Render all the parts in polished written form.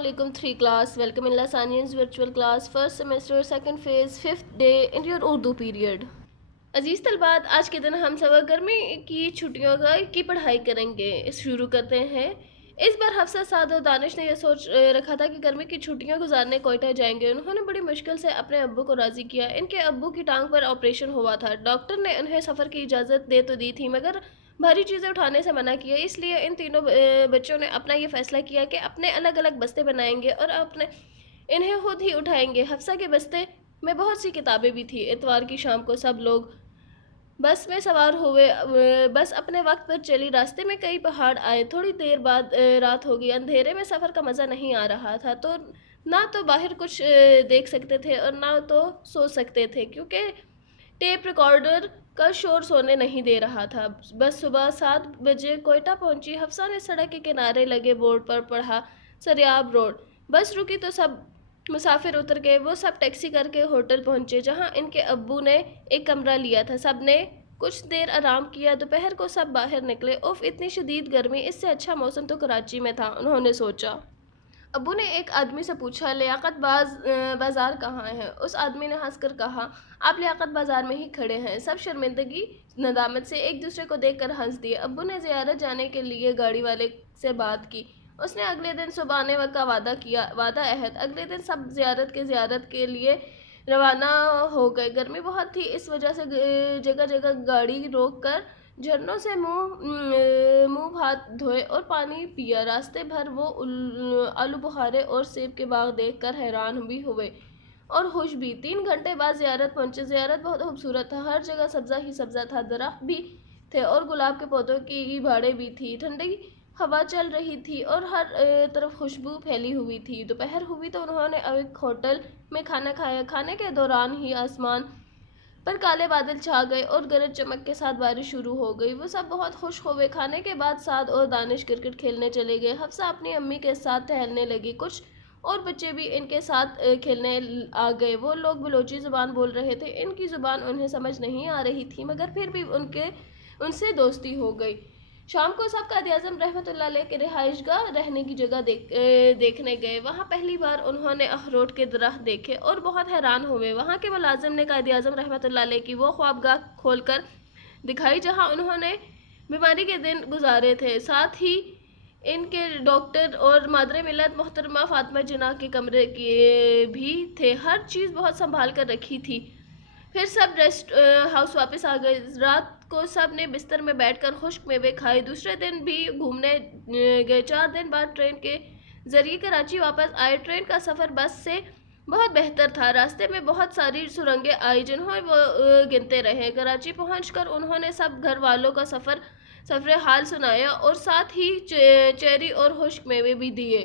Assalamualaikum 3 class. Welcome in Lasanian's virtual class. First semester, second phase, fifth day in your Urdu period. अजीज़ तलबात, आज के दिन हम सब गर्मी की छुट्टियों की पढ़ाई करेंगे। शुरू करते हैं। इस बार हफ्सा, साद और दानिश ने यह सोच रखा था कि गर्मी की छुट्टियां गुजारने कोयटा जाएंगे। उन्होंने बड़ी मुश्किल से अपने अब्बू को राज़ी किया। इनके अब्बू की टांग पर ऑपरेशन हुआ था। डॉक्टर ने उन्हें सफ़र की इजाज़त दे तो दी थी, मगर भारी चीज़ें उठाने से मना किया। इसलिए इन तीनों बच्चों ने अपना ये फ़ैसला किया कि अपने अलग अलग बस्ते बनाएंगे और इन्हें खुद ही उठाएंगे। हफ्सा के बस्ते में बहुत सी किताबें भी थी। इतवार की शाम को सब लोग बस में सवार हुए। बस अपने वक्त पर चली। रास्ते में कई पहाड़ आए। थोड़ी देर बाद रात हो गई। अंधेरे में सफ़र का मज़ा नहीं आ रहा था, तो ना तो बाहर कुछ देख सकते थे और ना तो सो सकते थे, क्योंकि टेप रिकॉर्डर का शोर सोने नहीं दे रहा था। बस सुबह 7 बजे कोयटा पहुंची। हफ्सा ने सड़क के किनारे लगे बोर्ड पर पढ़ा, सरियाब रोड। बस रुकी तो सब मुसाफिर उतर गए। वो सब टैक्सी करके होटल पहुंचे, जहां इनके अब्बू ने एक कमरा लिया था। सब ने कुछ देर आराम किया। दोपहर को सब बाहर निकले। उफ, इतनी शदीद गर्मी, इससे अच्छा मौसम तो कराची में था, उन्होंने सोचा। अब्बू ने एक आदमी से पूछा, लियाकत बाज़ार कहाँ है? उस आदमी ने हंसकर कहा, आप लियाकत बाज़ार में ही खड़े हैं। सब शर्मिंदगी नदामत से एक दूसरे को देखकर हंस दिए। अब्बू ने ज़ियारत जाने के लिए गाड़ी वाले से बात की। उसने अगले दिन सुबह आने का वादा किया। वादा अहद। अगले दिन सब ज़ियारत के लिए रवाना हो गए। गर्मी बहुत थी, इस वजह से जगह जगह गाड़ी रोक कर झरनों से मुंह हाथ धोए और पानी पिया। रास्ते भर वो आलू बुखारे और सेब के बाग देखकर हैरान भी हुए और खुश भी। 3 घंटे बाद ज़ियारत पहुंचे। ज़ियारत बहुत खूबसूरत था। हर जगह सब्ज़ा ही सब्ज़ा था। दरख्त भी थे और गुलाब के पौधों की भाड़ें भी थी। ठंडी हवा चल रही थी और हर तरफ खुशबू फैली हुई थी। दोपहर हुई तो उन्होंने एक होटल में खाना खाया। खाने के दौरान ही आसमान पर काले बादल छा गए और गरज चमक के साथ बारिश शुरू हो गई। वो सब बहुत खुश हुए। खाने के बाद साद और दानिश क्रिकेट खेलने चले गए। हफ्सा अपनी अम्मी के साथ टहलने लगी। कुछ और बच्चे भी इनके साथ खेलने आ गए। वो लोग बलोची ज़ुबान बोल रहे थे। इनकी ज़ुबान उन्हें समझ नहीं आ रही थी, मगर फिर भी उनसे दोस्ती हो गई। शाम को सब कायद-ए-आज़म रहमतुल्लाह अलैह के रिहाइशगाह रहने की जगह देखने गए। वहाँ पहली बार उन्होंने अखरोट के दरख्त देखे और बहुत हैरान हुए। वहाँ के मुलाजिम ने कायद-ए-आज़म रहमतुल्लाह अलैह की वो ख्वाबगाह खोलकर दिखाई, जहाँ उन्होंने बीमारी के दिन गुजारे थे। साथ ही इनके डॉक्टर और मादरे मिलत मोहतरमा फातिमा जिन्ना के कमरे भी थे। हर चीज़ बहुत संभाल कर रखी थी। फिर सब रेस्ट हाउस वापस आ गए। रात को सब ने बिस्तर में बैठकर खुश्क मेवे खाए। दूसरे दिन भी घूमने गए। 4 दिन बाद ट्रेन के ज़रिए कराची वापस आए। ट्रेन का सफ़र बस से बहुत बेहतर था। रास्ते में बहुत सारी सुरंगें आई, जिन्हें वो गिनते रहे। कराची पहुंचकर उन्होंने सब घर वालों का सफ़र हाल सुनाया और साथ ही चेरी और खुश्क मेवे भी दिए।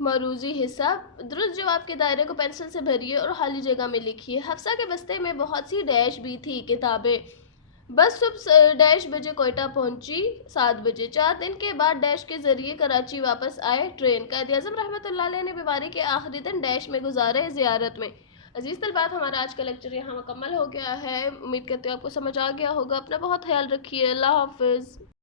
मरूजी हिस्सा। दुरुस्त जवाब के दायरे को पेंसिल से भरिए और खाली जगह में लिखिए। हफ्सा के बस्ते में बहुत सी डैश भी थी किताबें। बस सुबह डैश बजे कोयटा पहुंची। 7 बजे। 4 दिन के बाद डैश के ज़रिए कराची वापस आए ट्रेन। कायद-ए-आज़म रहमतुल्लाह अलैह ने बीमारी के आखिरी दिन डैश में गुजारे ज़ियारत में। अजीज़ तलबात, हमारा आज का लेक्चर यहाँ मुकम्मल हो गया है। उम्मीद करते हो आपको समझ आ गया होगा। अपना बहुत ख्याल रखिए। अल्लाह हाफ़िज़।